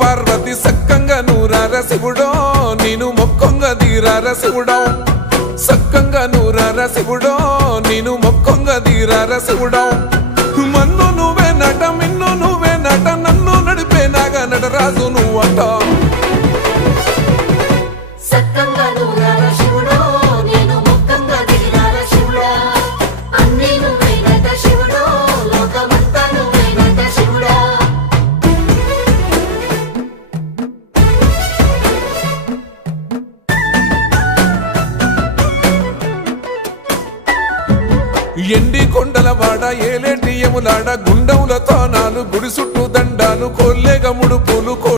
పార్వతి సక్కంగా నూరార శివుడో నేను మొక్కంగా తీరార శివుడో సక్కంగా నూరార శివుడో నేను మొక్కంగా తీరార శివుడో మన్ను నువ్వే నట మిన్ను నువ్వే నట నన్ను నడిపే నాగా నటరాజు నువ్వట ఎండి కొండల వాడ ఏలేటి యములాడ గుండములతో నాలు గుడి చుట్టూ దండాలు కోల్లేగ ముడుపులు